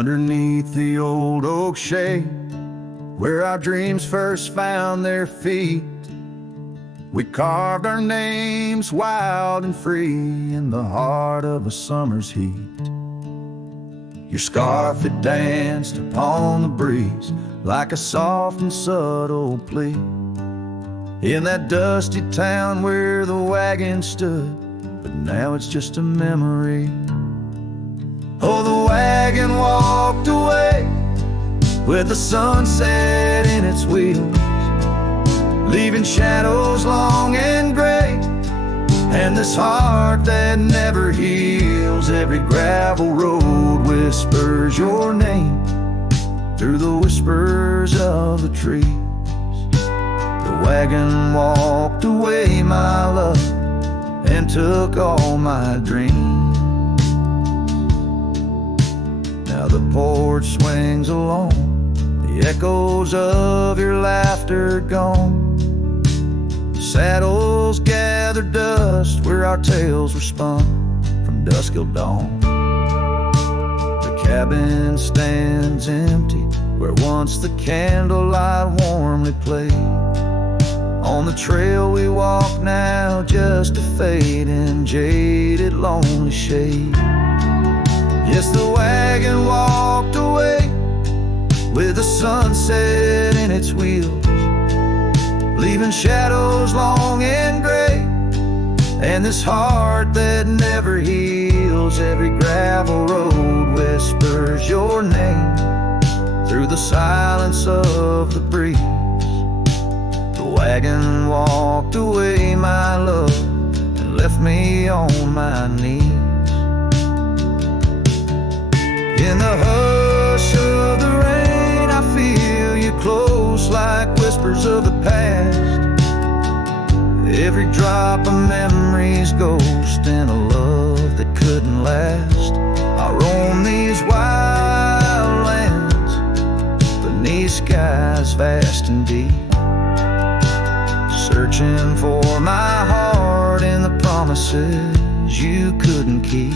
underneath the old oak shade, where our dreams first found their feet. We carved our names wild and free in the heart of a summer's heat. Your scarf it danced upon the breeze like a soft and subtle plea. In that dusty town where the wagon stood, but now it's just a memory. Oh, the wagon walked away with the sunset in its wheels, leaving shadows long and gray, and this heart that never heals. Every gravel road whispers your name through the whispers of the trees. The wagon walked away, my love, and took all my dreams. Now the porch swings along, the echoes of your laughter gone. Saddles gather dust where our tales were spun from dusk till dawn. The cabin stands empty where once the candlelight warmly played. On the trail we walk now, just a fading, jaded, lonely shade. Yes, the wagon walked away with the sunset in its wheels, leaving shadows long and gray, and this heart that never heals. Every gravel road whispers your name through the silence of the breeze. The wagon walked away, my love, and left me on my knees. In the hush of the rain, I feel you close like whispers of the past. Every drop of memory's ghost and a love that couldn't last. I roam these wild lands beneath skies vast and deep, searching for my heart in the promises you couldn't keep.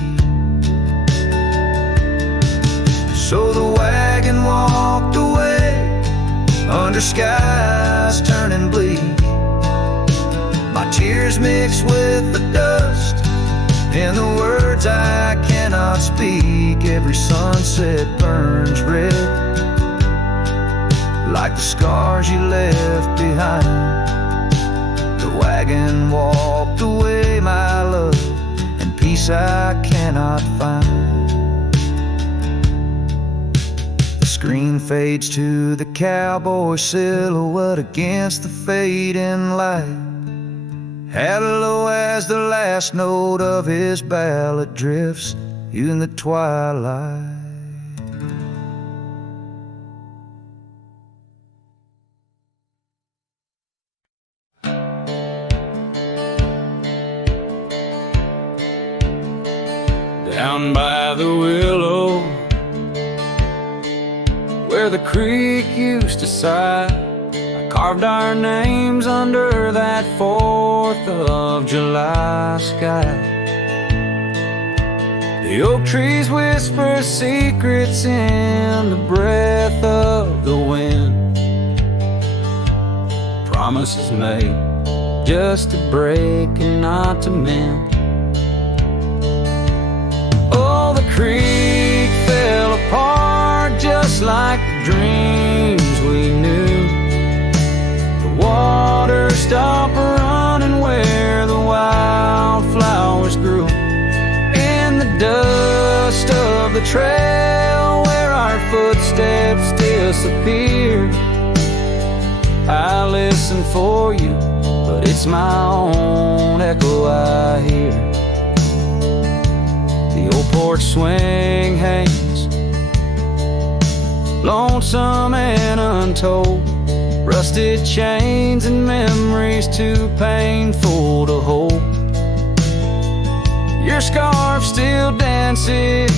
So the wagon walked away under skies turning bleak. My tears mixed with the dust and the words I cannot speak. Every sunset burns red like the scars you left behind. The wagon walked away, my love, and peace I cannot find. The screen fades to the cowboy silhouette against the fading light. Hello as the last note of his ballad drifts in the twilight. Down by the willow, where the creek used to sigh, I carved our names under that 4th of July sky. The oak trees whisper secrets in the breath of the wind, promises made just to break and not to mend. Oh, the creek fell apart just like the dreams we knew. The water stopped running where the wildflowers grew. In the dust of the trail where our footsteps disappeared, I listen for you, but it's my own echo I hear. The old porch swing hangs lonesome and untold, rusted chains and memories too painful to hold. Your scarf still dances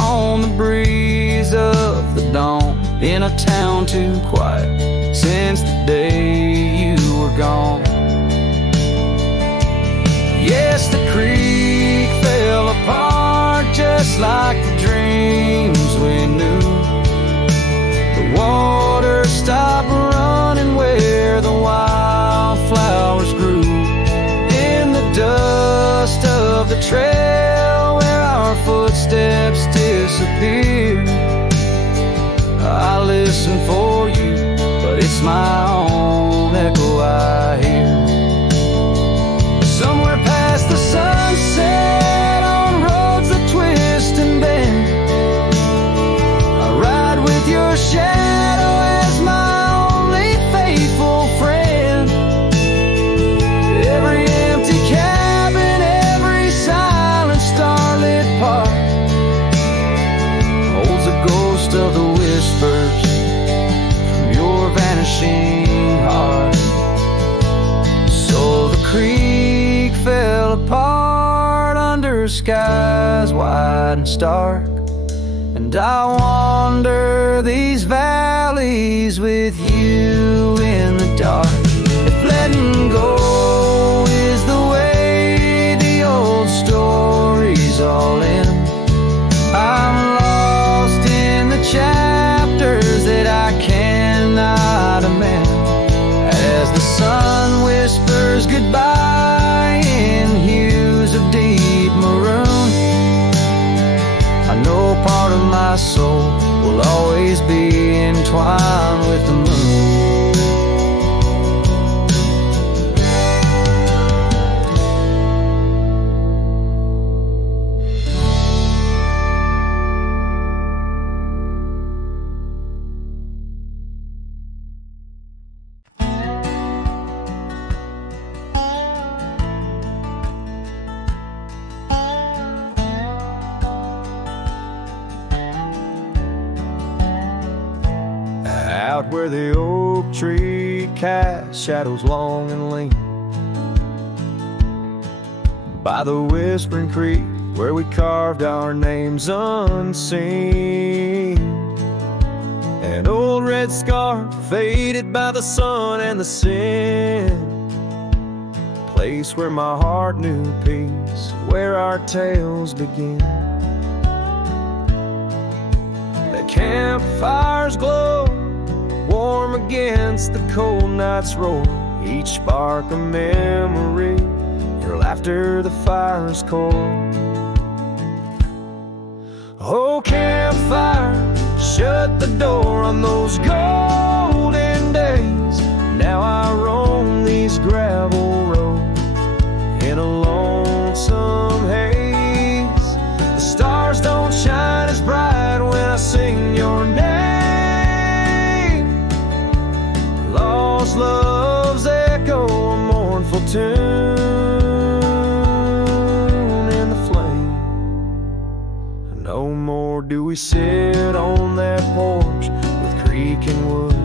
on the breeze of the dawn, in a town too quiet since the day you were gone. Yes, the creek fell apart just just like the dreams we knew. The water stopped running where the wildflowers grew. In the dust of the trail where our footsteps disappeared, I listen for you, but it's my own echo I hear. Somewhere past the sunset, on roads that twist and bend, I ride with your shadow as my only faithful friend. Every empty cabin, every silent starlit park holds a ghost of the whispers from your vanishing heart. So the creek fell apart under skies wide and stark, and I wander these valleys with you in the dark. If letting go is the way the old stories all end, I'm lost in the chapters that I cannot amend. As the sun whispers goodbye in hues of deep maroon, I know part of my soul will always be entwined with the moon. Out where the oak tree casts shadows long and lean, by the whispering creek where we carved our names unseen. An old red scarf faded by the sun and the sin, place where my heart knew peace, where our tales begin. The campfire's glow, warm against the cold night's roar, each spark a memory, your laughter the fire's core. Oh campfire, shut the door on those golden days. Now I roam these gravel roads in a lonesome haze. The stars don't shine as bright when I sing your name. Lost love's echo, a mournful tune in the flame. No more do we sit on that porch with creek and wood.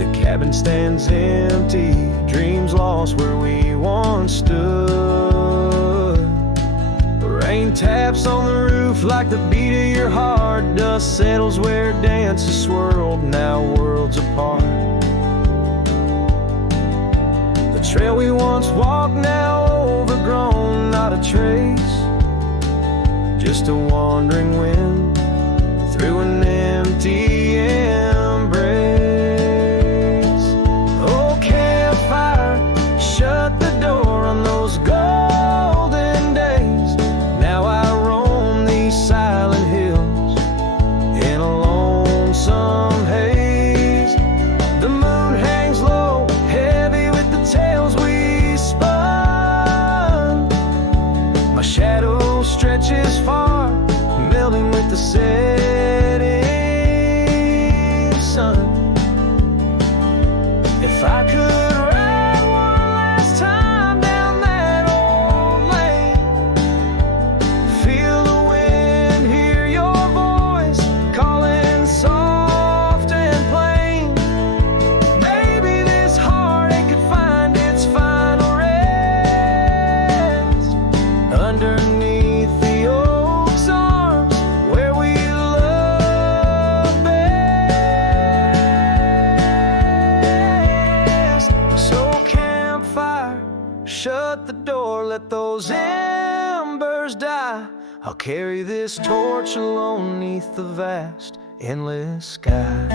The cabin stands empty, dreams lost where we once stood. The rain taps on the roof like the beat of your heart. Dust settles where dances swirled, now worlds apart. The trail we once walked, now overgrown, not a trace, just a wandering wind through an empty embrace. Oh campfire, shut the door on those golden days. Now I roam these silent hills in a lonesome haze. The moon hangs low, heavy with the tales we spun. My shadow stretches far, melting with the setting sun. If I could ride one last time down that old lane, feel the wind, hear your voice calling soft and plain. Maybe this heartache could find its final rest underneath the oak's arms where we love. I'll carry this torch alone neath the vast, endless sky.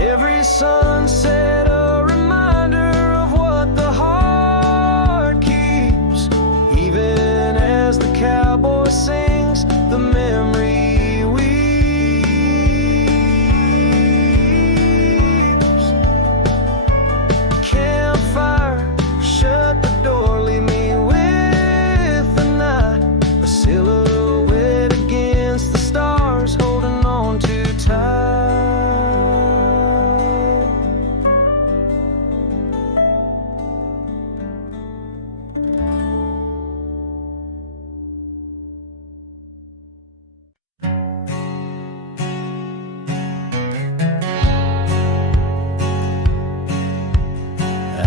Every sunset a reminder of what the heart keeps. Even as the cowboy sings, the memory weeps. Campfire, shut the door, leave me with the night. A silhouette against the stars, holding on too tight.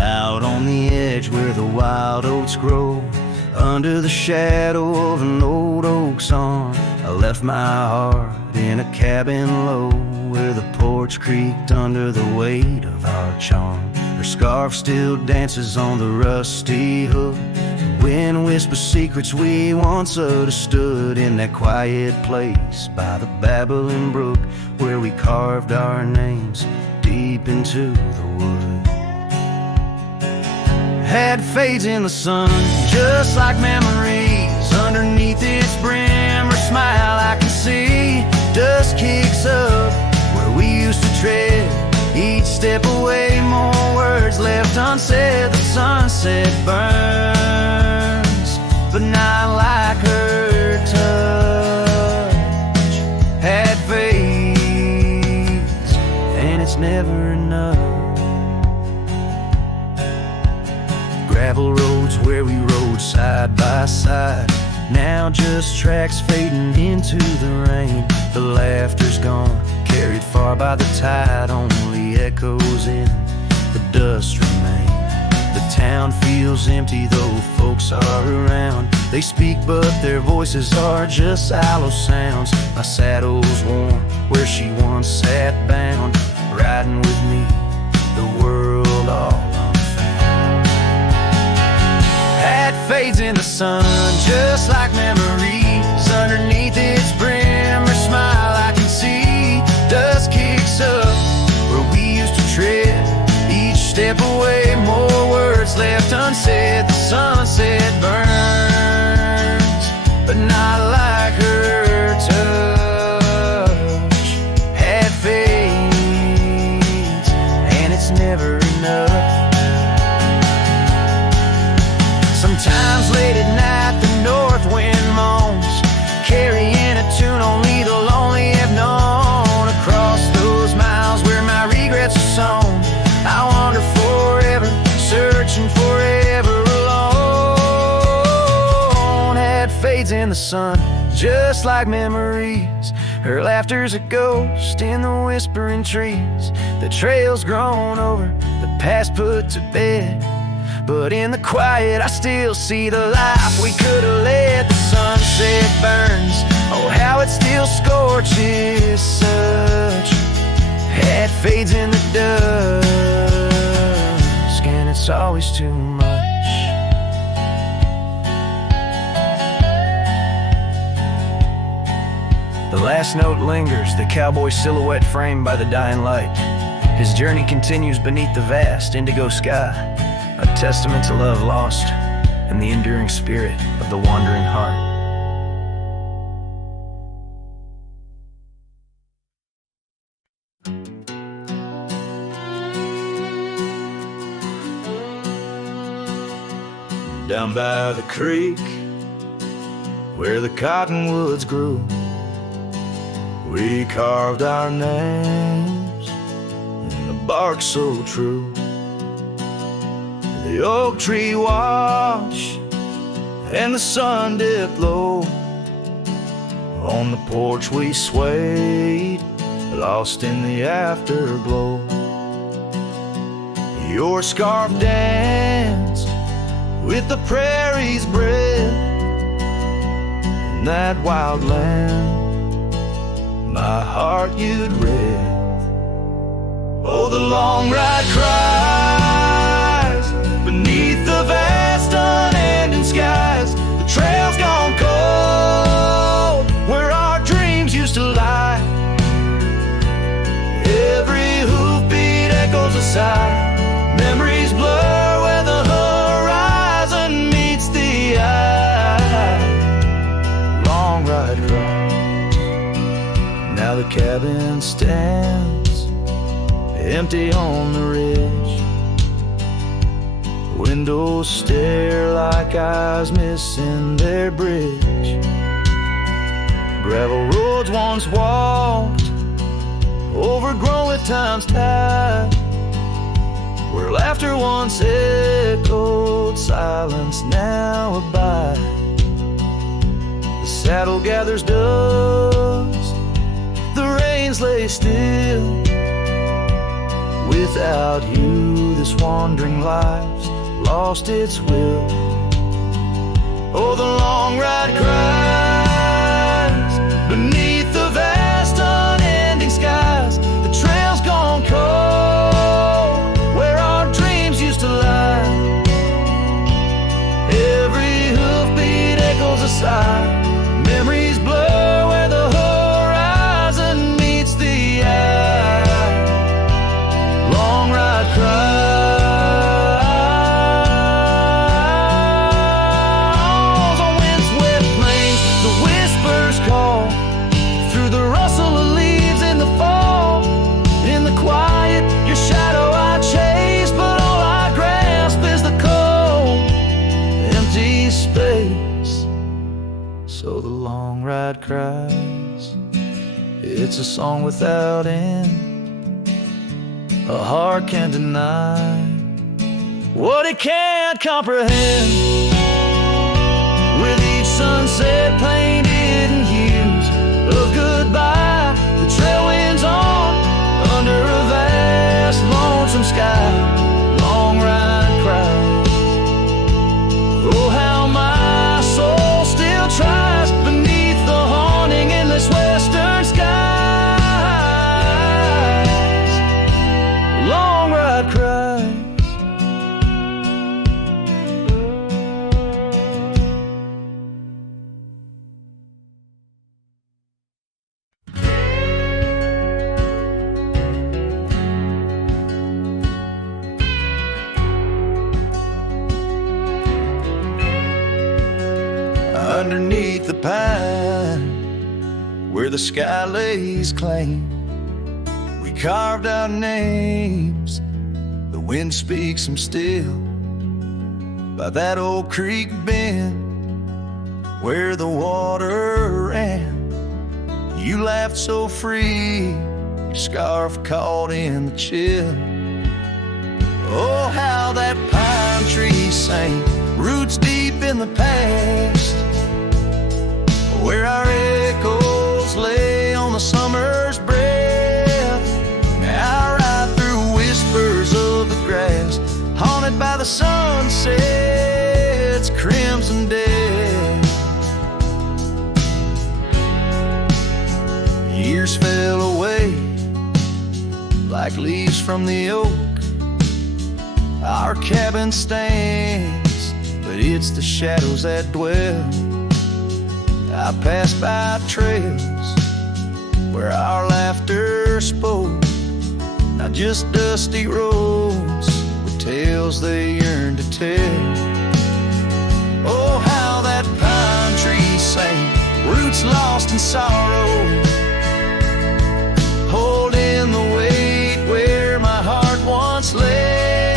Out on the edge where the wild oats grow, under the shadow of an old oak's arm, I left my heart in a cabin low, where the porch creaked under the weight of our charm. Her scarf still dances on the rusty hook. The wind whispers secrets we once understood, in that quiet place by the babbling brook, where we carved our names deep into the wood. Hat fades in the sun, just like memories. Underneath its brim, her smile I can see. Dust kicks up where we used to tread. Each step away, more words left unsaid. The sunset burns, but not like her touch. Hat fades, and it's never enough. Gravel roads where we rode side by side, now just tracks fading into the rain. The laughter's gone, carried far by the tide, only echoes in the dust remain. The town feels empty though folks are around. They speak but their voices are just hollow sounds. My saddle's warm where she once sat bound, riding with me the world all Hat fades in the sun, just like memories. Underneath its brim, her smile I can see. Dust kicks up where we used to tread. Each step away, more words left unsaid. The sunset burns, but not like her touch. Hat fades, and it's never enough. Sometimes late at night the north wind moans, carrying a tune only the lonely have known. Across those miles where my regrets are sown, I wander forever, searching forever alone. Hat fades in the sun, just like memories. Her laughter's a ghost in the whispering trees. The trail's grown over, the past put to bed, but in the quiet I still see the life we could have led. The sunset burns, oh how it still scorches such. Hat fades in the dusk, and it's always too much. The last note lingers, the cowboy silhouette framed by the dying light. His journey continues beneath the vast indigo sky, a testament to love lost and the enduring spirit of the wandering heart. Down by the creek, where the cottonwoods grew, we carved our names in the bark so true. The oak tree watched and the sun dipped low. On the porch we swayed, lost in the afterglow. Your scarf danced with the prairie's breath. In that wild land, my heart you'd read. Oh, the long ride cries beneath the vast unending skies. The trail's gone cold. Now the cabin stands empty on the ridge. Windows stare like eyes missing their bridge. Gravel roads once walked, overgrown with time's tide, where laughter once echoed, silence now abide. The saddle gathers dust, the reins lay still. Without you, this wandering life's lost its will. Oh, the long ride cries beneath the vast unending skies. The trail's gone cold where our dreams used to lie. Every hoofbeat echoes a sigh. Memories blur where the horizon meets the eye. Long ride cries on windswept plains. The whispers call through the rustle of leaves in the fall. In the quiet, your shadow I chase, but all I grasp is the cold, empty space. So the long ride cries. It's a song without end. A heart can't deny what it can't comprehend. With each sunset painted in hues of goodbye, the trail winds on under a vast lonesome sky. Long ride cries. Oh, how my soul still tries beneath the haunting endless western skies. Long ride cries. Underneath the pine, where the sky lays claim, we carved our names. The wind speaks them still. By that old creek bend, where the water ran, you laughed so free, your scarf caught in the chill. Oh, how that pine tree sang, roots deep in the past, where our echoes lay on the summer's breath. Now I ride through whispers of the grass, haunted by the sunset's crimson death. Years fell away like leaves from the oak. Our cabin stands, but it's the shadows that dwell. I pass by trails where our laughter spoke, not just dusty roads with tales they yearn to tell. Oh, how that pine tree sang, roots lost in sorrow, holding the weight where my heart once lay.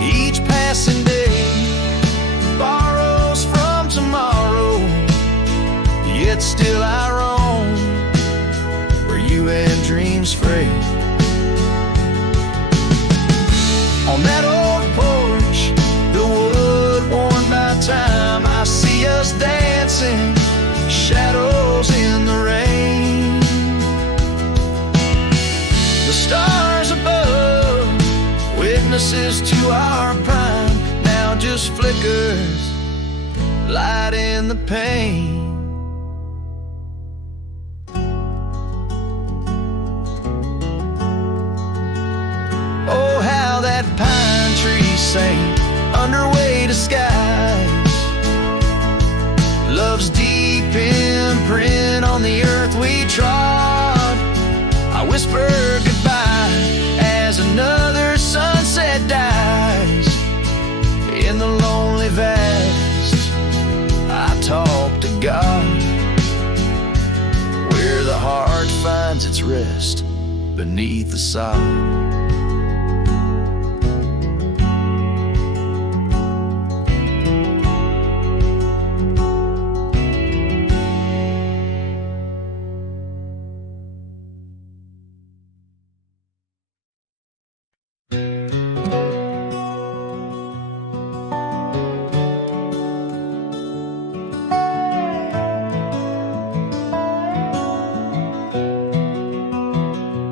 Each passing day borrows from tomorrow, yet still I roam where you and dreams fray. On that old porch, the wood worn by time, I see us dancing, shadows in the rain. The stars above, witnesses to our prime, now just flickers, light in the pain. Oh, how that pine tree sang underway to skies. Love's deep imprint on the earth we trod. I whisper goodbye as another sunset dies. In the lonely vast, I talk to God, where the heart finds rest beneath the sod.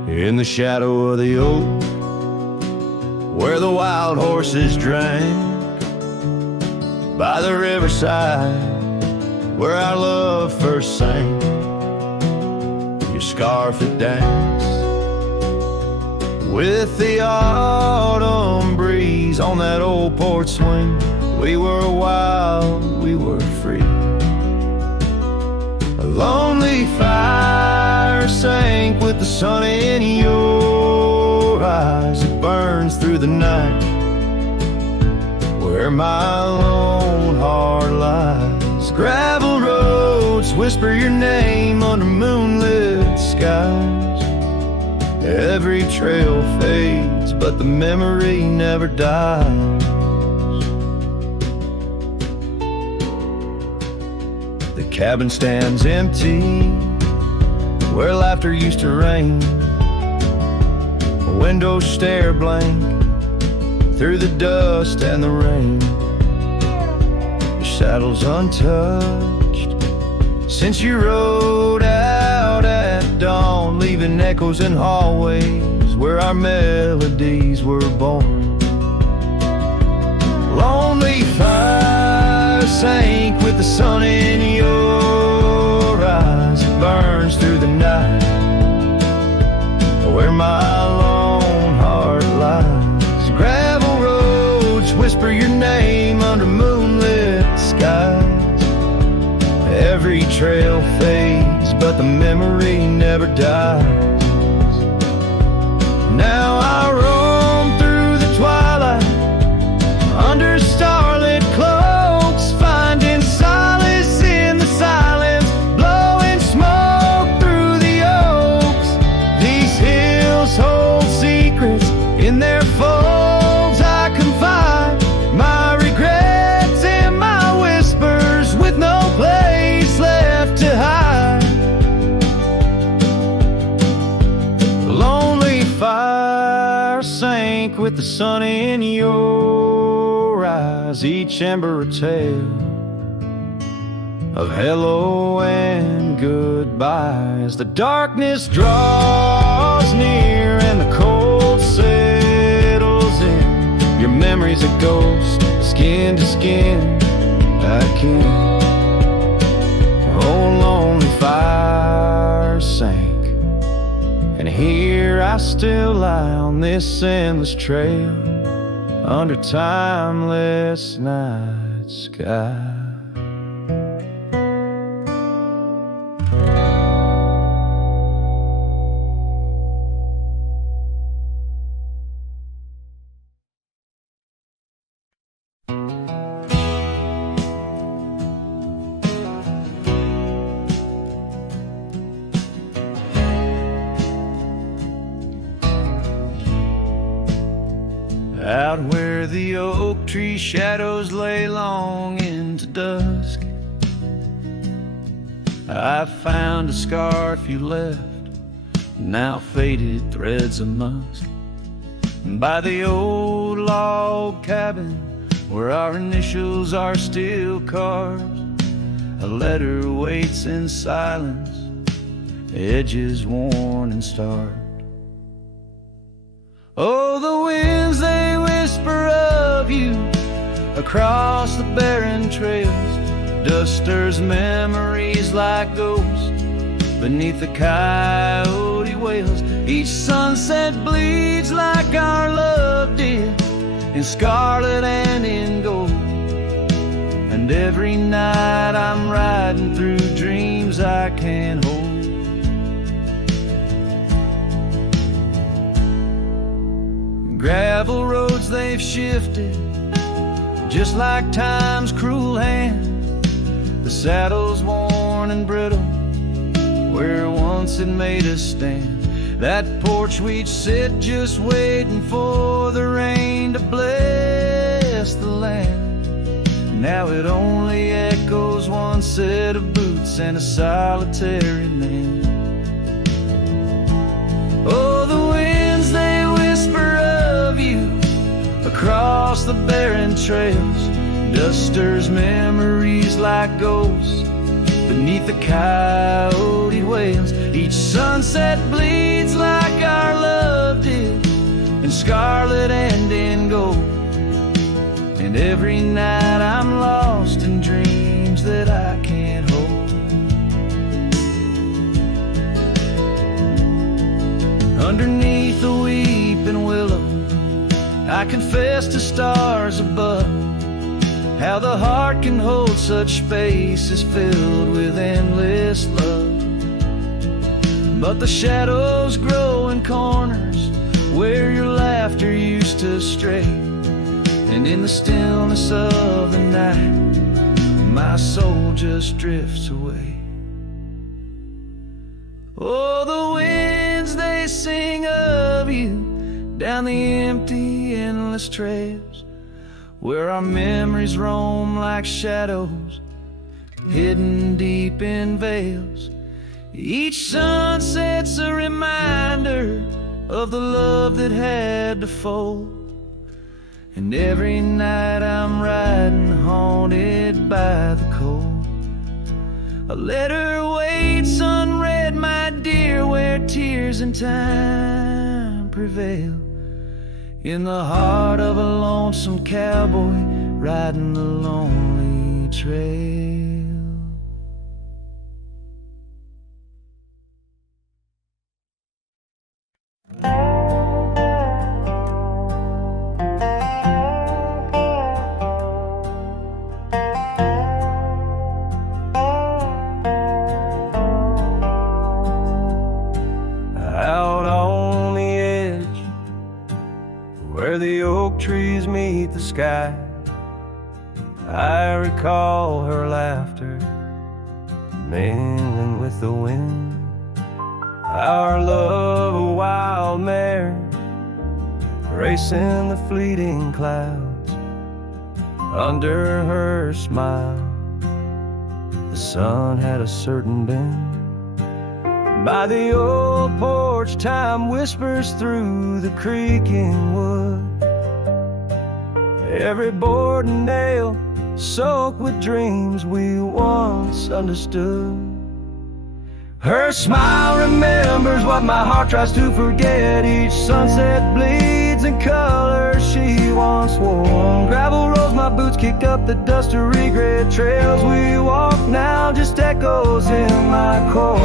In the shadow of the oak, where the wild horses drank, by the riverside, where our love first sank, your scarf had danced with the autumn breeze on that old port swing. We were wild, we were free. A lonely fire sank with the sun in your eyes. It burns through the night where my lone heart lies. Gravel roads whisper your name under moonlit skies. Every trail fades, but the memory never dies. The cabin stands empty where laughter used to reign. Windows stare blank through the dust and the rain. Your saddle's untouched since you rode out at dawn, leaving echoes in hallways where our melodies were born. Lonely fire sank with the sun in your eyes. It burns through the night where my lone heart lies. Gravel roads whisper your name under moonlit skies. Every trail fades, but the memory never dies. Now I roam through the twilight under starlit cloaks, finding solace in the silence, blowing smoke through the oaks. These hills hold secrets in their folds. I confide my regrets and my whispers with no place left to hide. Lonely fire sank with the sun in your eyes. Each ember a tale of hello and goodbye. As the darkness draws near and the cold settles in, your memory's a ghost, skin to skin. I can't. Oh, lonely fire sank, and here I still lie on this endless trail under timeless night sky. Out where the oak tree shadows lay long into dusk, I found a scarf you left, now faded threads of musk. By the old log cabin where our initials are still carved, a letter waits in silence, edges worn and starved. Oh, the winds, they whisper of you across the barren trails. Dust stirs memories like ghosts beneath the coyote wails. Each sunset bleeds like our love did, in scarlet and in gold. And every night I'm riding through dreams I can't hold. Gravel roads, they've shifted just like time's cruel hand. The saddle's worn and brittle where once it made us stand. That porch we'd sit just waiting for the rain to bless the land. Now it only echoes one set of boots and a solitary man. Oh, the winds, they whisper of you across the barren trails. Dust stirs memories like ghosts beneath the coyote wails. Each sunset bleeds like our love did, in scarlet and in gold. And every night I'm lost in dreams that I can't hold. Underneath the weeping willow, I confess to stars above how the heart can hold such spaces filled with endless love. But the shadows grow in corners where your laughter used to stray, and in the stillness of the night my soul just drifts away. Oh, the winds, they sing of you down the empty, endless trails, where our memories roam like shadows hidden deep in veils. Each sunset's a reminder of the love that had to fold. And every night I'm riding haunted by the cold. A letter waits unread, my dear, where tears and time prevail, in the heart of a lonesome cowboy riding the lonely trail. Out on the edge where the oak trees meet the sky, I recall her laughter mingling with the wind. Our love, a wild mare racing the fleeting clouds. Under her smile the sun had a certain bend. By the old porch time whispers through the creaking wood, every board and nail soaked with dreams we once understood. Her smile remembers what my heart tries to forget. Each sunset bleeds in color she once wore. Gravel roads my boots kick up the dust of regret. Trails we walk now just echoes in my core.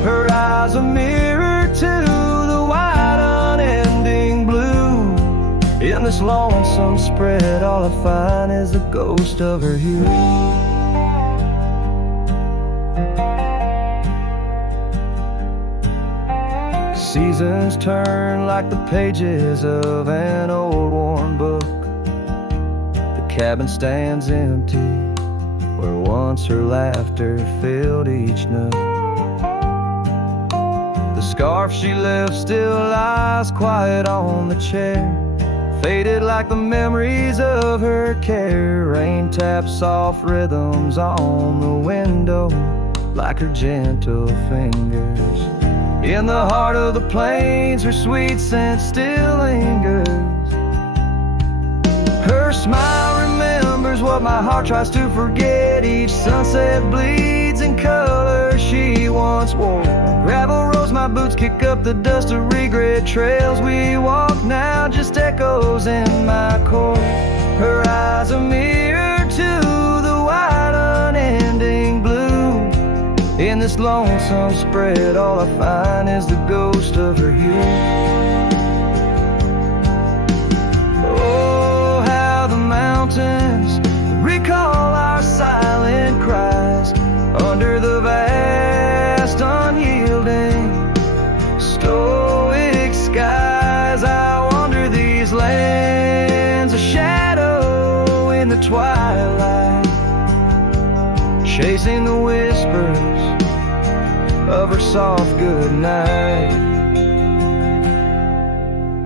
Her eyes a mirror to the wide unending blue. In this lonesome spread all I find is the ghost of her hue. Seasons turn like the pages of an old worn book. The cabin stands empty where once her laughter filled each nook. The scarf she left still lies quiet on the chair, faded like the memories of her care. Rain taps soft rhythms on the window like her gentle fingers. In the heart of the plains her sweet scent still lingers. Her smile remembers what my heart tries to forget. Each sunset bleeds in color she once wore. Gravel roads my boots kick up the dust of regret. Trails we walk now just echoes in my core. Her eyes a mirror to the wide unending blue. In this lonesome spread all I find is the ghost of her hue. Oh, how the mountains recall our silent cries under the vast unyielding stoic skies. I wander these lands, a shadow in the twilight, chasing the whispers of her soft goodnight.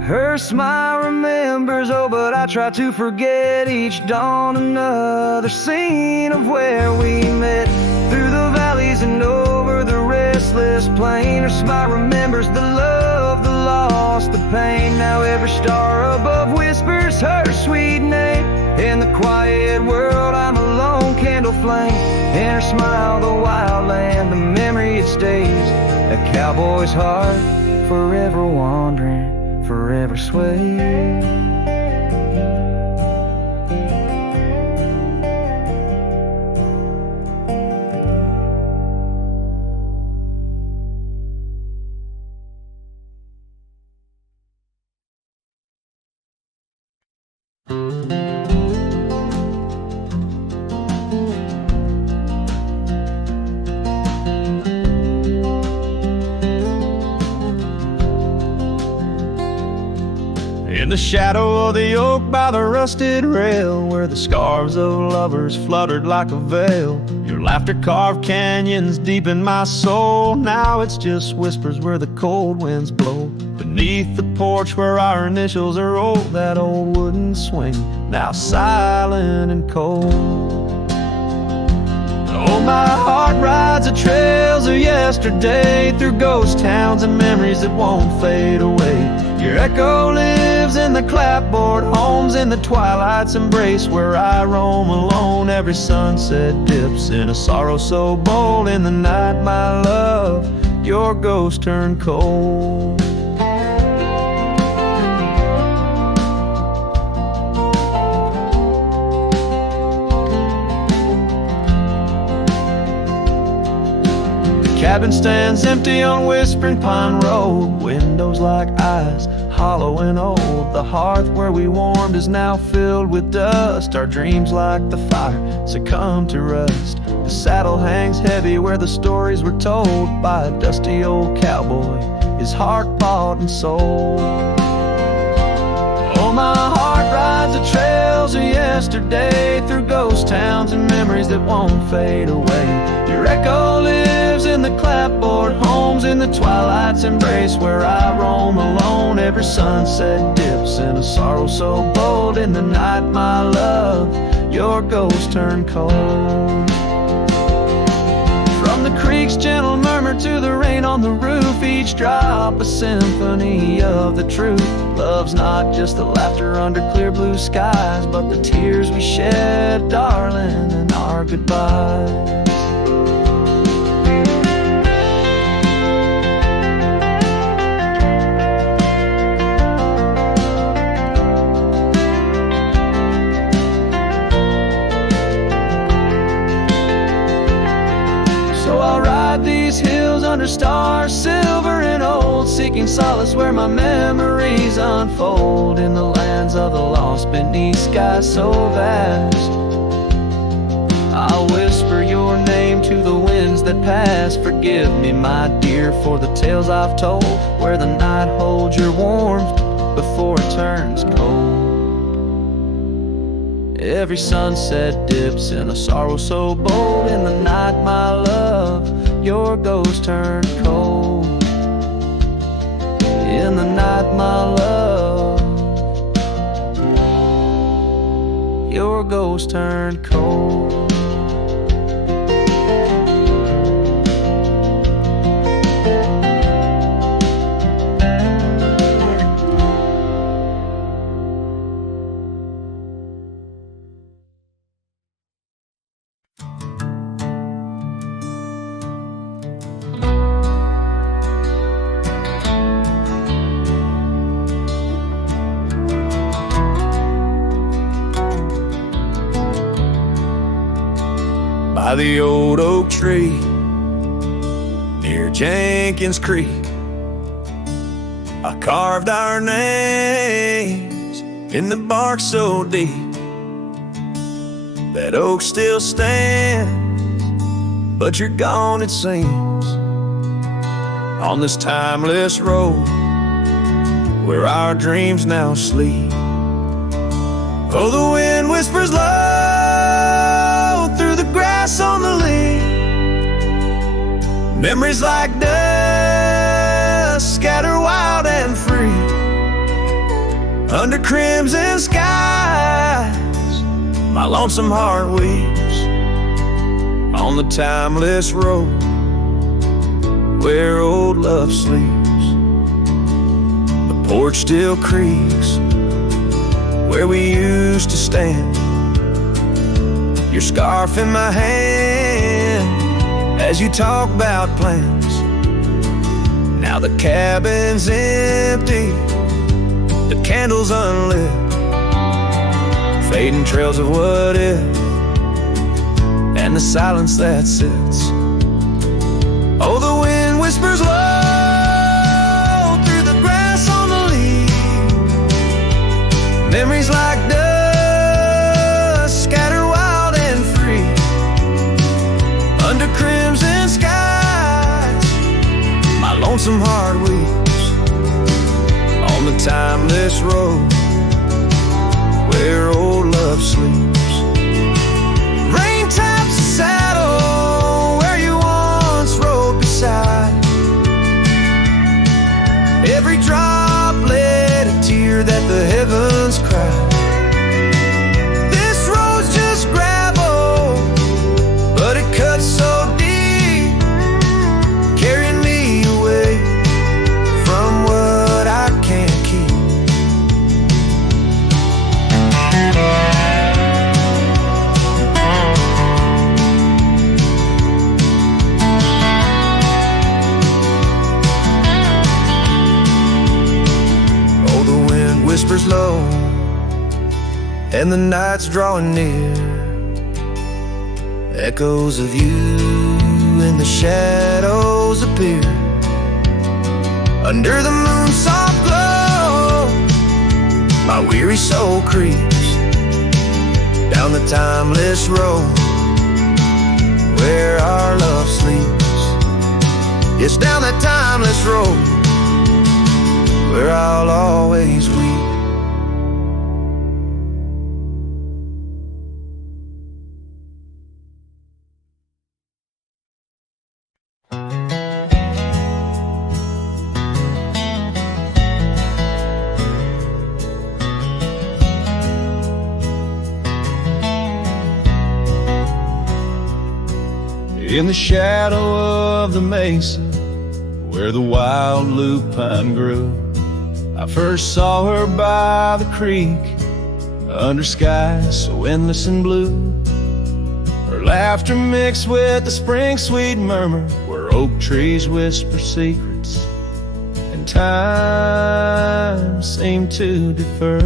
Her smile remembers, oh, but I try to forget each dawn. Another scene of where we met, through the valleys and over the restless plain. Her smile remembers the love, the loss, the pain. Now every star above whispers her sweet name. In the quiet world I'm a lone candle flame. In her smile the wild land, the memory it stays. A cowboy's heart, forever wandering, forever swaying. In the shadow of the oak by the rusted rail, where the scarves of lovers fluttered like a veil, your laughter carved canyons deep in my soul. Now it's just whispers where the cold winds blow. Beneath the porch where our initials are old, that old wooden swing, now silent and cold. Oh, my heart rides the trails of yesterday, through ghost towns and memories that won't fade away. Your echo lives in the clapboard homes, in the twilight's embrace where I roam alone. Every sunset dips in a sorrow so bold. In the night, my love, your ghost turned cold. Cabin stands empty on Whispering Pine Road. Windows like eyes, hollow and old. The hearth where we warmed is now filled with dust. Our dreams like the fire succumb to rust. The saddle hangs heavy where the stories were told by a dusty old cowboy, his heart bought and sold. Oh, my heart rides the trails of yesterday, through ghost towns and memories that won't fade away. Your echo lives in the clapboard homes, in the twilight's embrace where I roam alone. Every sunset dips in a sorrow so bold. In the night, my love, your ghost turned cold. From the creek's gentle murmur to the rain on the roof, each drop a symphony of the truth. Love's not just the laughter under clear blue skies, but the tears we shed, darling, in our goodbyes. These hills under stars, silver and old, seeking solace where my memories unfold. In the lands of the lost, beneath skies so vast, I'll whisper your name to the winds that pass. Forgive me, my dear, for the tales I've told, where the night holds your warmth before it turns cold. Every sunset dips in a sorrow so bold. In the night, my love, your ghost turned cold. In the night, my love, your ghost turned cold. By the old oak tree near Jenkins Creek, I carved our names in the bark so deep that oak still stands, but you're gone it seems. On this timeless road where our dreams now sleep, oh, the wind whispers low through the grass on the lea. Memories like dust scatter wild and free. Under crimson skies, my lonesome heart weeps on the timeless road where old love sleeps. The porch still creaks where we used to stand, your scarf in my hand as you talk about plans. Now the cabin's empty, the candles unlit, fading trails of what if, and the silence that sits. Oh, the wind whispers low through the grass on the leaf. Memories like dust scatter wild and free. Under crimson skies, my lonesome heart weeps on the timeless road where old love sleeps. Rain taps the saddle where you once rode beside. Every droplet a tear that the heavens cry. This road's just gravel, but it cuts so deep, carrying me away from what I can't keep. Whispers low, and the night's drawing near. Echoes of you in the shadows appear. Under the moon's soft glow, my weary soul creeps down the timeless road where our love sleeps. It's down that timeless road where I'll always weep. In the shadow of the mesa where the wild lupine grew, I first saw her by the creek, under skies so endless and blue. Her laughter mixed with the spring sweet murmur, where oak trees whisper secrets, and time seemed to defer.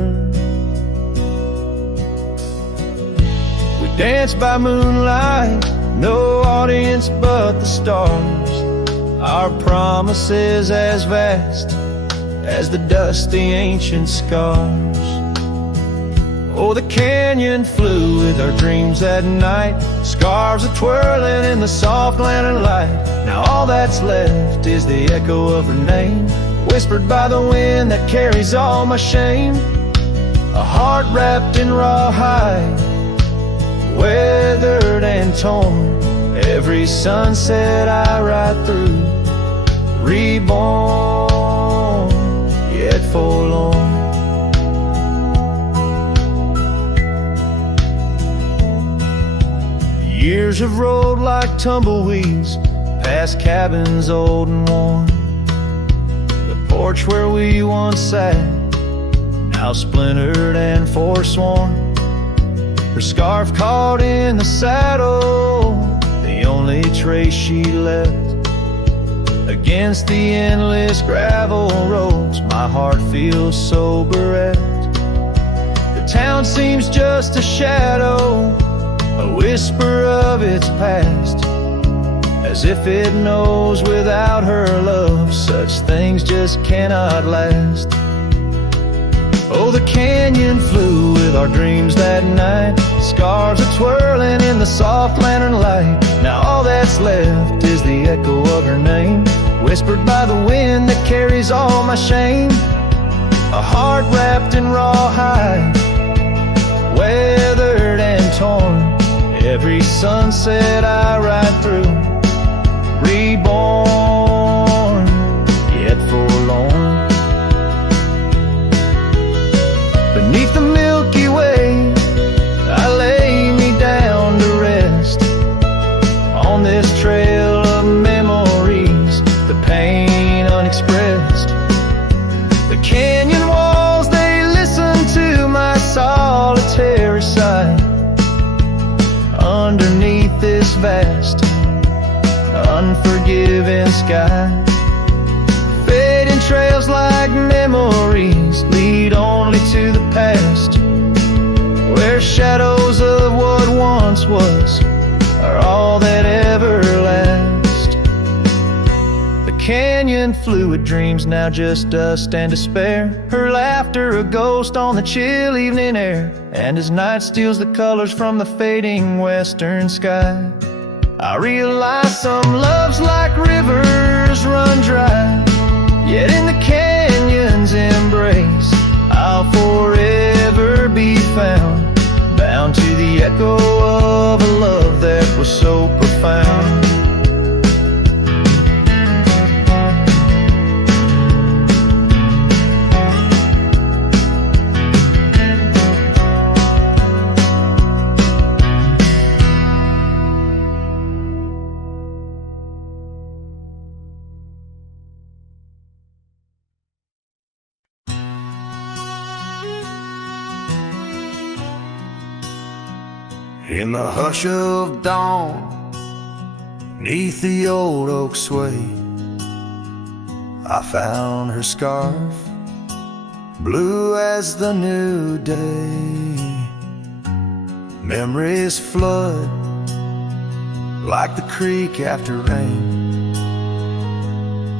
We danced by moonlight, no audience but the stars, our promises as vast as the dusty ancient scars. Oh, the canyon flew with our dreams that night, scarves are twirling in the soft lantern light. Now all that's left is the echo of her name, whispered by the wind that carries all my shame. A heart wrapped in rawhide, weathered and torn, every sunset I ride through, reborn yet forlorn. Years have rolled like tumbleweeds past cabins old and worn. The porch where we once sat, now splintered and forsworn. Her scarf caught in the saddle, the only trace she left. Against the endless gravel roads, my heart feels so bereft. The town seems just a shadow, a whisper of its past, as if it knows without her love such things just cannot last. Oh, the canyon flew with our dreams that night, scarves are twirling in the soft lantern light. Now all that's left is the echo of her name, whispered by the wind that carries all my shame. A heart wrapped in rawhide, weathered and torn, every sunset I ride through, reborn yet forlorn. unexpressed. The canyon walls, they listen to my solitary sigh. Underneath this vast, unforgiving sky, fading trails like memories lead only to the past, where shadows of what once was are all that ever last. The canyon fluid dreams now just dust and despair, her laughter a ghost on the chill evening air, and as night steals the colors from the fading western sky, I realize some loves like rivers run dry, yet in the canyon's embrace I'll forever be found, bound to the echo of a love that was so profound. In the hush of dawn, 'neath the old oak sway, I found her scarf, blue as the new day. Memories flood like the creek after rain,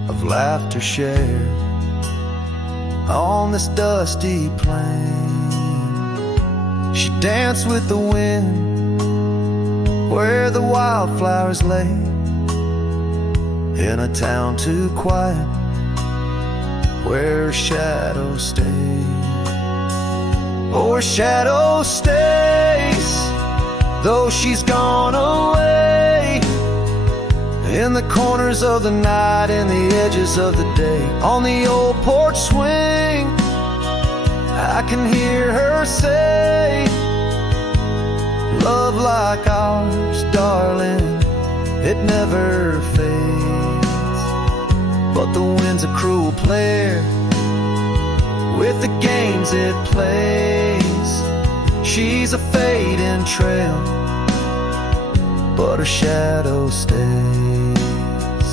of laughter shared on this dusty plain. She danced with the wind where the wildflowers lay, in a town too quiet where her shadow stays. Oh, her shadow stays, though she's gone away, in the corners of the night, in the edges of the day. On the old porch swing, I can hear her say, love like ours, darling, it never fades. But the wind's a cruel player with the games it plays. She's a fading trail, but her shadow stays.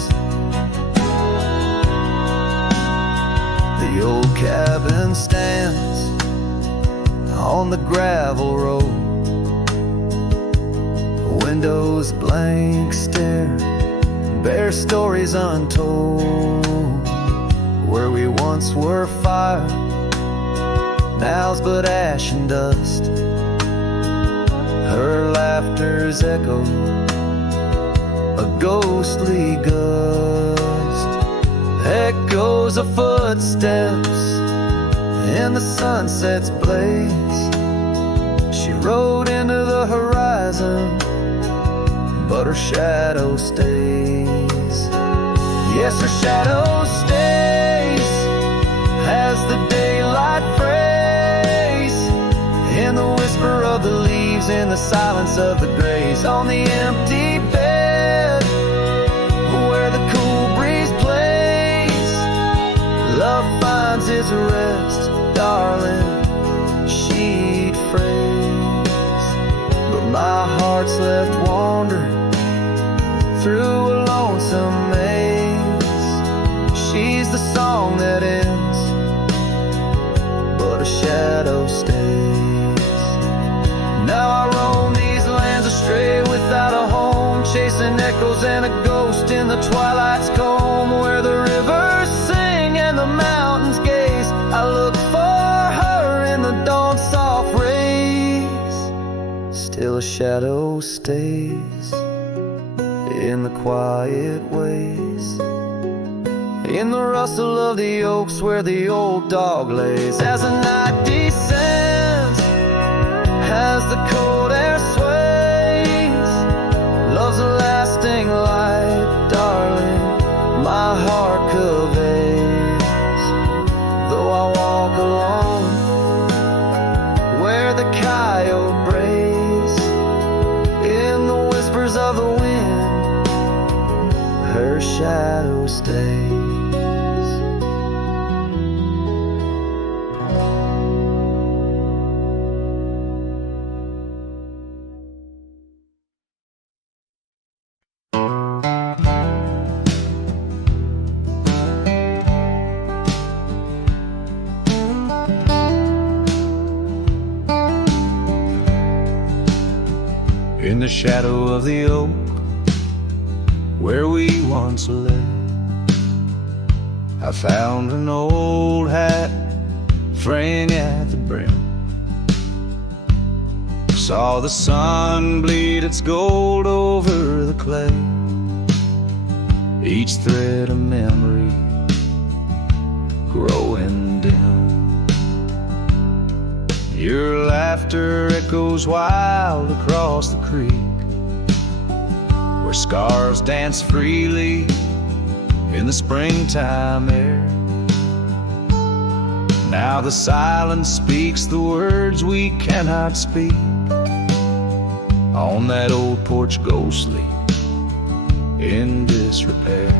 The old cabin stands on the gravel road, windows blank stare, bare stories untold, where we once were fire, now's but ash and dust. Her laughter's echo, a ghostly gust, echoes of footsteps in the sunset's blaze. She rode into the horizon, but her shadow stays. Yes, her shadow stays as the daylight frays, in the whisper of the leaves, in the silence of the grays. On the empty bed where the cool breeze plays, love finds its rest, darling, she'd phrase. But my heart's left wandering through a lonesome maze. She's the song that ends, but a shadow stays. Now I roam these lands astray without a home, chasing echoes and a ghost in the twilight's comb, where the rivers sing and the mountains gaze. I look for her in the dawn's soft rays, still a shadow stays in the quiet ways, in the rustle of the oaks where the old dog lays. As the night descends, as the cold air sways, love's a lasting light, darling, my heart conveys. Though I walk alone where the coyote brays, in the whispers of the wind, her shadow stays. in the shadow of the oak where we once lay. I found an old hat fraying at the brim. Saw the sun bleed its gold over the clay. Each thread a memory growing dim. Your laughter echoes wild across the creek, where scars dance freely in the springtime air. Now the silence speaks the words we cannot speak. On that old porch ghostly in disrepair.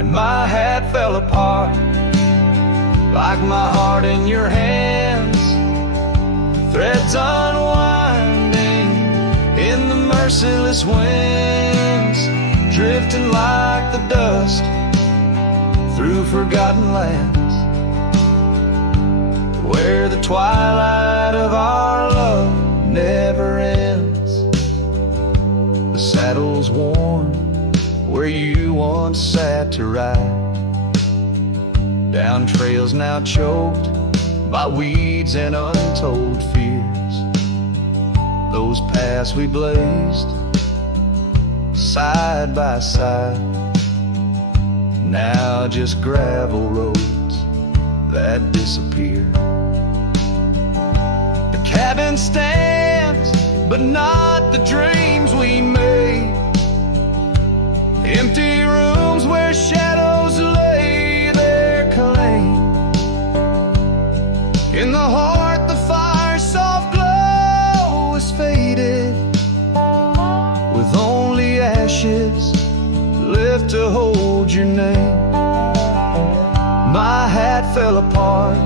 And my hat fell apart like my heart in your hands, threads unwinding in the merciless winds, drifting like the dust through forgotten lands, where the twilight of our love never ends. The saddle's worn where you once sat to ride, down trails now choked by weeds and untold fears. Those paths we blazed side by side, now just gravel roads that disappear. The cabin stands, but not the dreams we made. Empty rooms where shadows lay their claim. In the heart the fire's soft glow is faded, with only ashes left to hold your name. My hat fell apart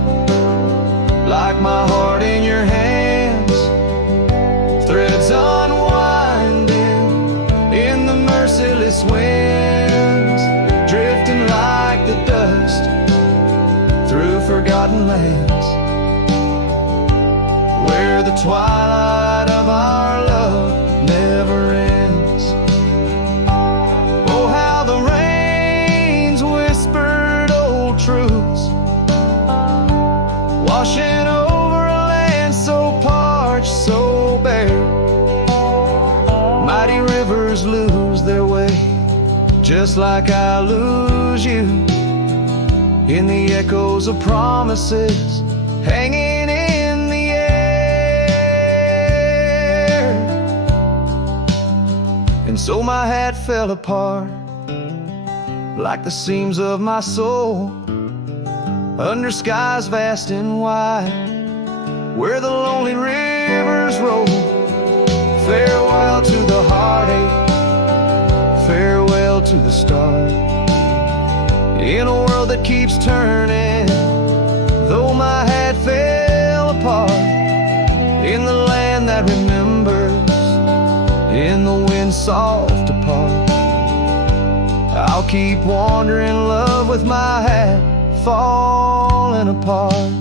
like my heart in your hands, threads unwinding in the merciless winds, drifting like the dust through forgotten lands, where the twilight of our love never ends. Oh, how the rains whispered old truths, washing over a land so parched, so bare. Mighty rivers lose their way, just like I lose you, in the echoes of promises hanging in the air. And so my hat fell apart like the seams of my soul, under skies vast and wide, where the lonely rivers roll. Farewell to the heartache, farewell to the start, in a world that keeps turning, though my hat fell apart. In the land that remembers, in the wind's soft apart, I'll keep wandering love with my hat falling apart.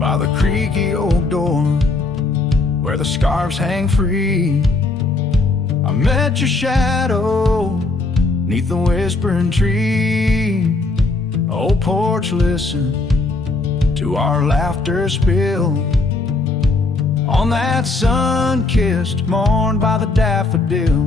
By the creaky oak door where the scarves hang free, I met your shadow neath the whispering tree. Old porch, listen to our laughter spill on that sun-kissed morn by the daffodil.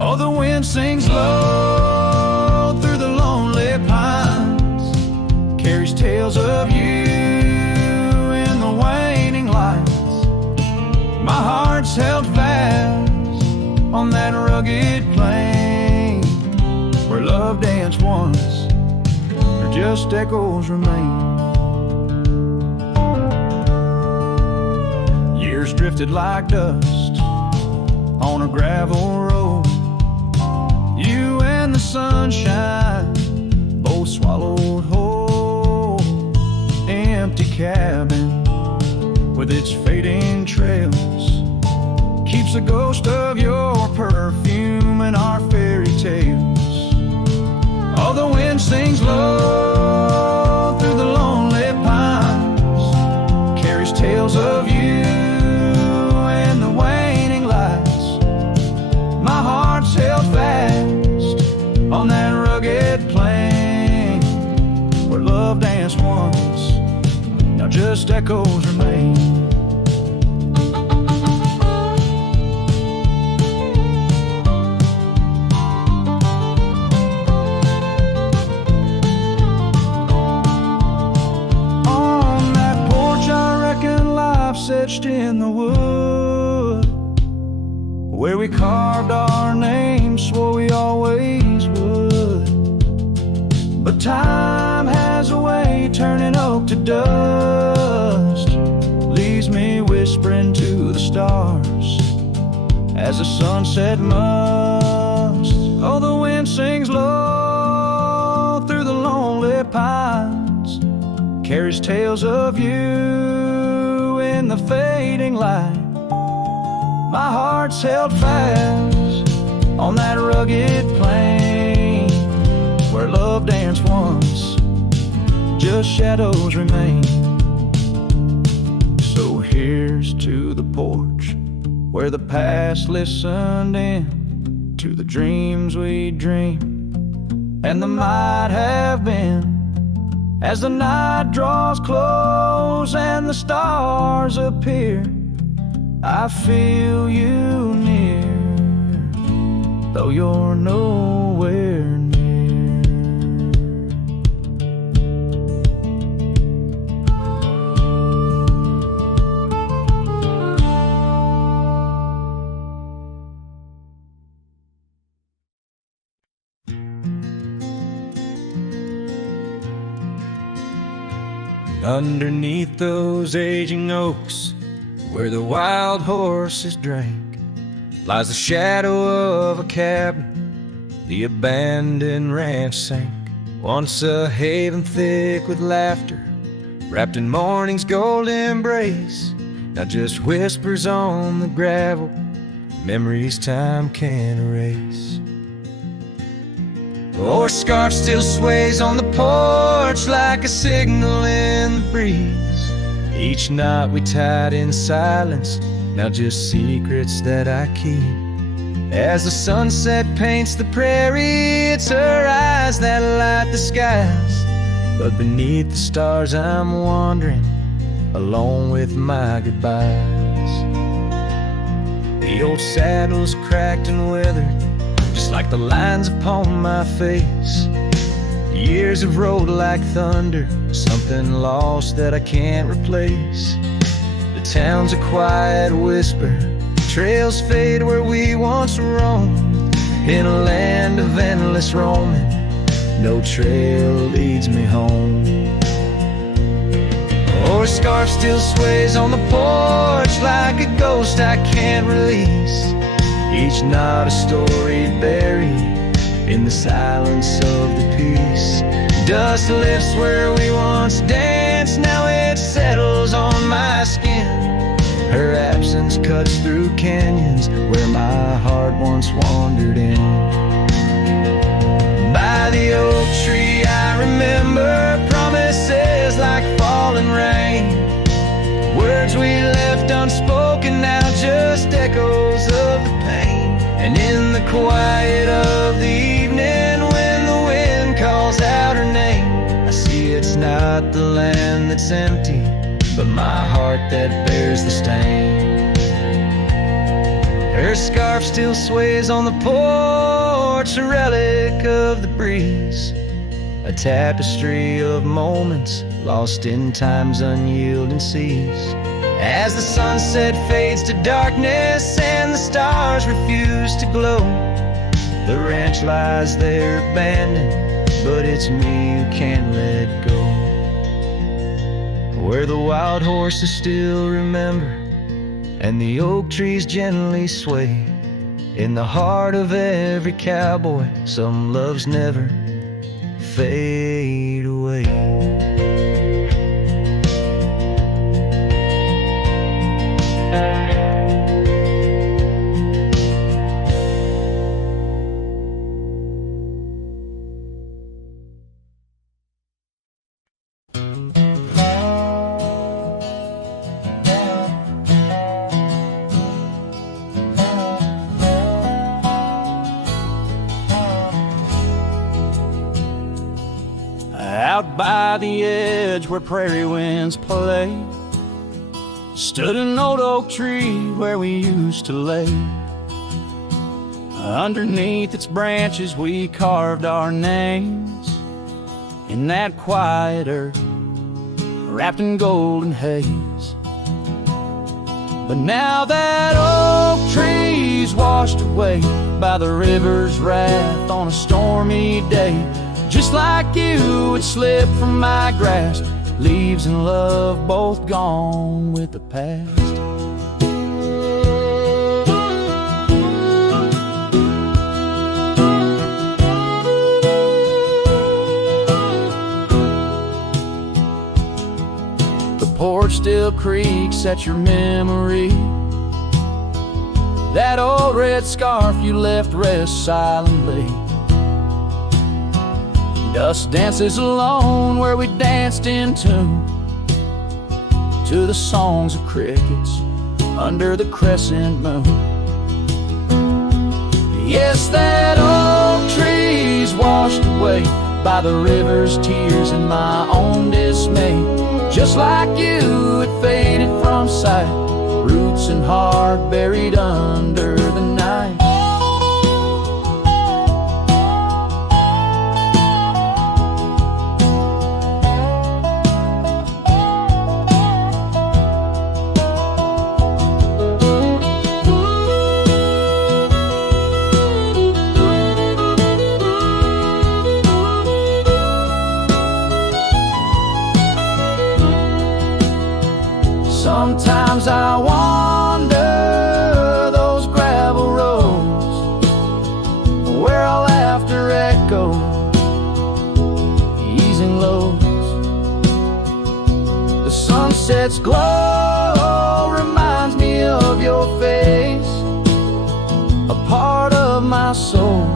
Oh, the wind sings low through the lonely pines, carries tales of you in the waning lights. My heart's held fast on that rugged plain where love danced once, or just echoes remain. Years drifted like dust on a gravel road. You and the sunshine both cabin with its fading trails keeps the ghost of your perfume and our fairy tales. Oh, the wind sings low through the lonely pines, carries tales of you and the waning lights. My heart's held fast on that rugged plain where love danced once, now just echoes remain. Etched in the wood where we carved our names, swore we always would. But time has a way turning oak to dust, leaves me whispering to the stars as the sunset must. Oh, the wind sings low through the lonely pines, carries tales of you in the fading light. My heart's held fast on that rugged plain where love danced once, just shadows remain. So here's to the porch where the past listened in to the dreams we dreamed and the might have been. As the night draws close and the stars appear, I feel you near, though you're nowhere near. Underneath those aging oaks, where the wild horses drank, lies the shadow of a cabin the abandoned ranch sank. Once a haven thick with laughter, wrapped in morning's gold embrace, now just whispers on the gravel, memories time can't erase. Our scarf still sways on the porch like a signal in the breeze. Each knot we tied in silence, now just secrets that I keep. As the sunset paints the prairie, it's her eyes that light the skies. But beneath the stars I'm wandering, alone with my goodbyes. The old saddle's cracked and weathered, just like the lines upon my face. Years have rolled like thunder, something lost that I can't replace. The town's a quiet whisper, trails fade where we once roamed. In a land of endless roaming, no trail leads me home. Or a scarf still sways on the porch like a ghost I can't release. Each knot a story buried in the silence of the peace. Dust lifts where we once danced, now it settles on my skin. Her absence cuts through canyons where my heart once wandered in. By the oak tree I remember promises like falling rain, words we left unspoken, now just echoes of the pain. And in the quiet of the evening, when the wind calls out her name, I see it's not the land that's empty, but my heart that bears the stain. Her scarf still sways on the porch, a relic of the breeze, a tapestry of moments lost in time's unyielding seas. As the sunset fades to darkness and the stars refuse to glow, the ranch lies there abandoned, but it's me who can't let go. Where the wild horses still remember and the oak trees gently sway, in the heart of every cowboy some loves never fade away. by the edge where prairie winds play, stood an old oak tree where we used to lay. Underneath its branches we carved our names in that quiet earth wrapped in golden haze. But now that oak tree's washed away by the river's wrath on a stormy day, just like you, it slipped from my grasp, leaves and love both gone with the past. The porch still creaks at your memory. That old red scarf you left rests silently. Dust dances alone where we danced in tune to the songs of crickets under the crescent moon. Yes, that old tree's washed away by the river's tears and my own dismay. Just like you, it faded from sight, roots and heart buried under the night. Sometimes I wander those gravel roads where our laughter echoes, easing lows. The sunset's glow reminds me of your face, a part of my soul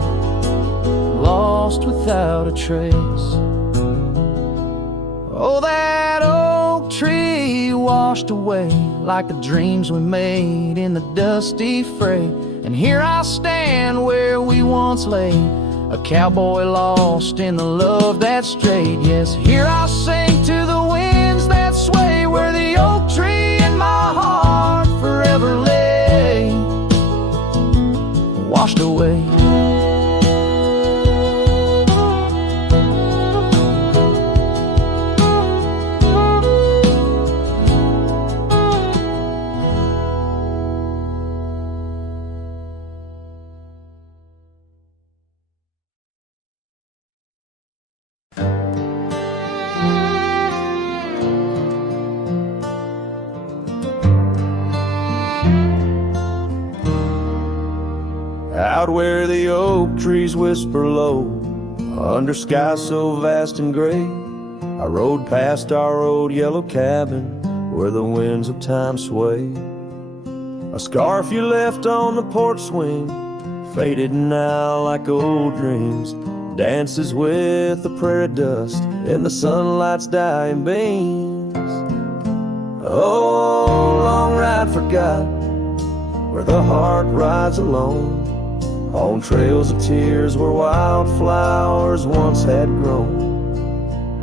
lost without a trace. Oh, that oak tree washed away like the dreams we made in the dusty fray. And here I stand where we once lay, a cowboy lost in the love that strayed. Yes, here I sing to the winds that sway where the oak tree in my heart forever lay, washed away. Out where the oak trees whisper low, under skies so vast and gray, I rode past our old yellow cabin where the winds of time sway. A scarf you left on the porch swing, faded now like old dreams, dances with the prairie dust in the sunlight's dying beams. Oh, long ride forgot where the heart rides alone, on trails of tears where wildflowers once had grown.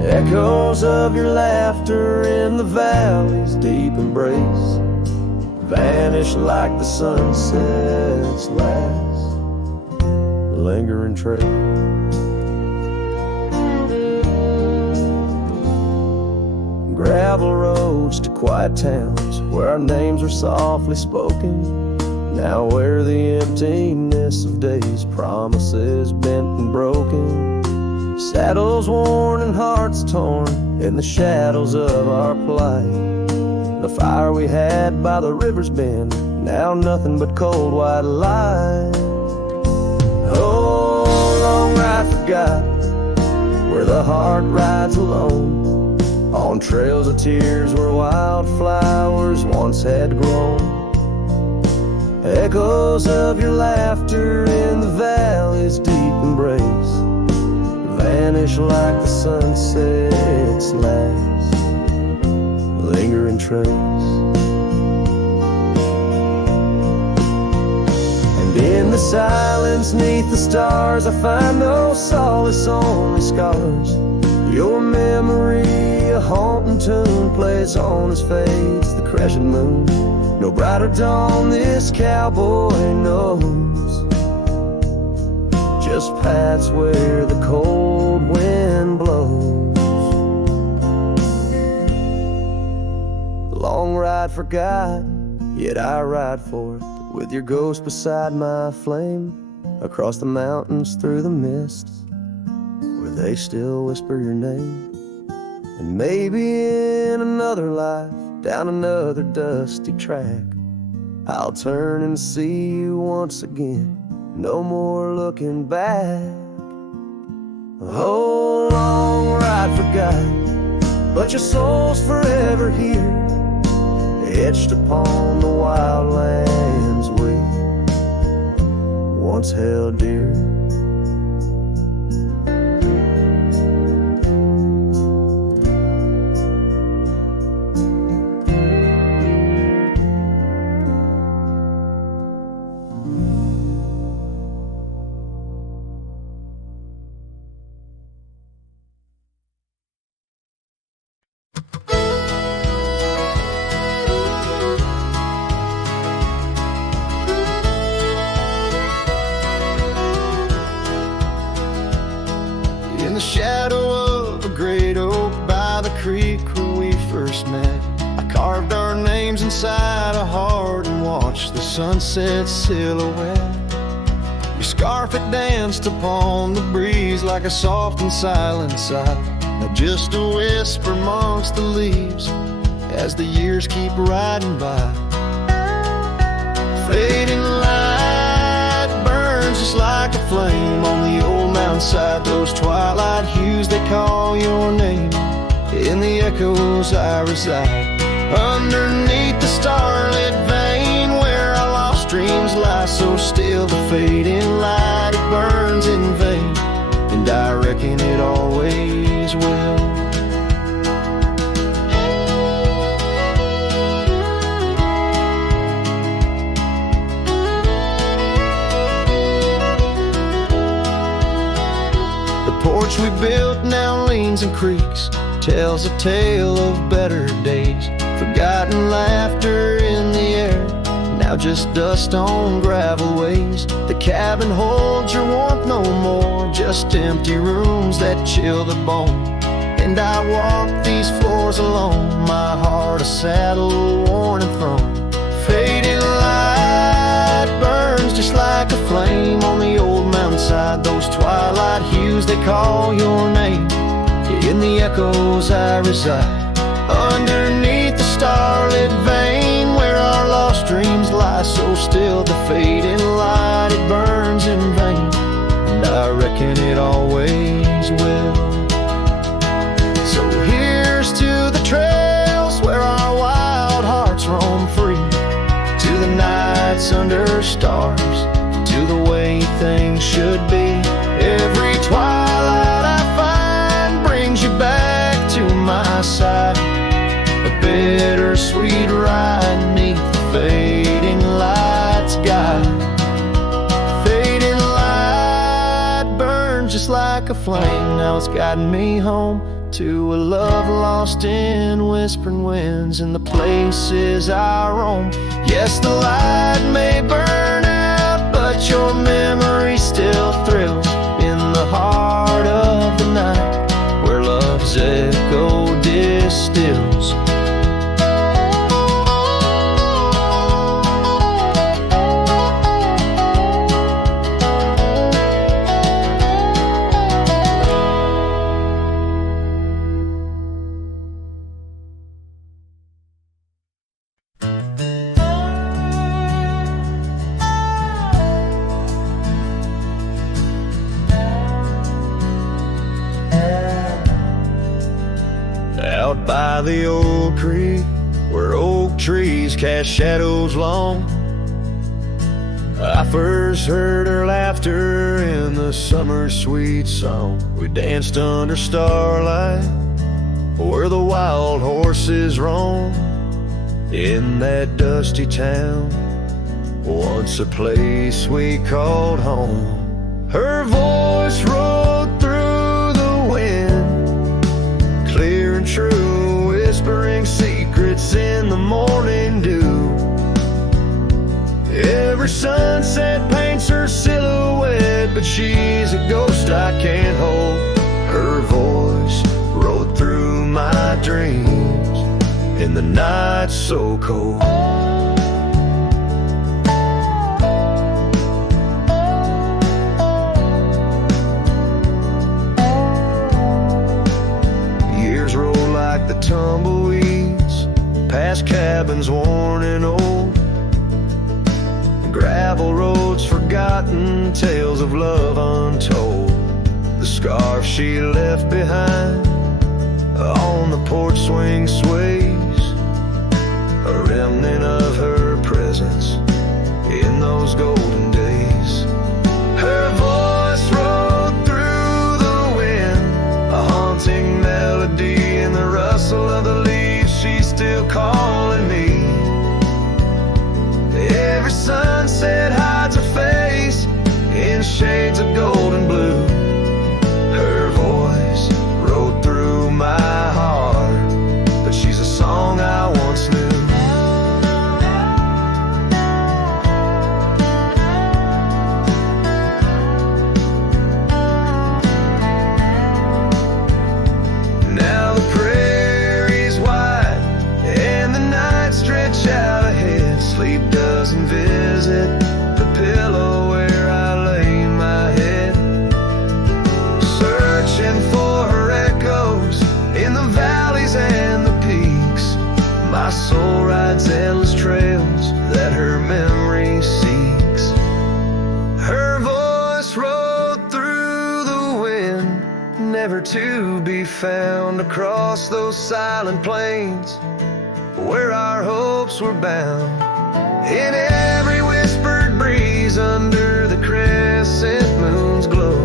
Echoes of your laughter in the valley's deep embrace vanish like the sunset's last lingering trace. Gravel roads to quiet towns where our names are softly spoken, now where the emptiness of days, promises bent and broken, saddles worn and hearts torn in the shadows of our plight. The fire we had by the river's bend, now nothing but cold white light. Oh, long ride forgot where the heart rides alone, on trails of tears where wildflowers once had grown. Echoes of your laughter in the valley's deep embrace vanish like the sunset's last lingering trace. And in the silence neath the stars I find no solace, only scars. The Your memory, a haunting tune, plays on as fades the crescent moon. No brighter dawn this cowboy knows, just paths where the cold wind blows. Long ride forgotten, yet I ride forth with your ghost beside my flame, across the mountains through the mists where they still whisper your name. And maybe in another life, down another dusty track, I'll turn and see you once again, no more looking back. Oh, long ride forgotten, but your soul's forever here, etched upon the wild lands we once held dear. In the shadow of a great oak by the creek where we first met, I carved our names inside a heart and watched the sunset silhouette. Your scarf had danced upon the breeze like a soft and silent sigh, now just a whisper amongst the leaves as the years keep riding by. Fading light burns just like a flame on the old mountainside, those twilight hues they call your name. In the echoes I reside, underneath the starlit vein where our lost dreams lie so still. The fading light, it burns in vain, and I reckon it always will. The porch we built now leans and creaks, tells a tale of better days. Forgotten laughter in the air, now just dust on gravel ways. The cabin holds your warmth no more, just empty rooms that chill the bone. And I walk these floors alone, my heart a saddle worn and thrown. Fading light burns just like a flame on the old mountainside, those twilight hues they call your name. In the echoes I reside, underneath the starlit vein where our lost dreams lie so still. The fading light, it burns in vain, and I reckon it always will. So here's to the trails where our wild hearts roam free, to the nights under stars, to the way things should be. Every twilight I find brings you back to my side, a bittersweet ride neath the fading light's guide. Fading light burns just like a flame, now it's guiding me home to a love lost in whispering winds in the places I roam. Yes, the light may burn out, but your memory still thrills in the heart of the night where love's echo distills. Out by the old creek where oak trees cast shadows long, I first heard her laughter in the summer sweet song. We danced under starlight where the wild horses roam, in that dusty town, once a place we called home. Her voice rode through the wind sits in the morning dew. Every sunset paints her silhouette, but she's a ghost I can't hold. Her voice rode through my dreams in the night so cold. Years roll like the tumbleweeds, past cabins worn and old, gravel roads forgotten, tales of love untold. The scarf she left behind on the porch swing sways, a remnant of her presence in those golden days. Her voice rode through the wind, a haunting melody in the rustle of the leaves. She's still calling me. Every sunset hides a face in shades of gold and blue. Her voice rode through my heart, but she's a song I once knew. Now the prairie's wide and the night stretch out ahead. Sleep doesn't visit the pillow where I lay my head, searching for her echoes in the valleys and the peaks. My soul rides endless trails that her memory seeks. Her voice rode through the wind, never to be found, across those silent plains where our hopes were bound. In every whispered breeze under the crescent moon's glow,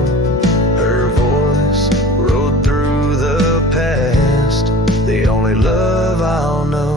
her voice rode through the past, the only love I'll know.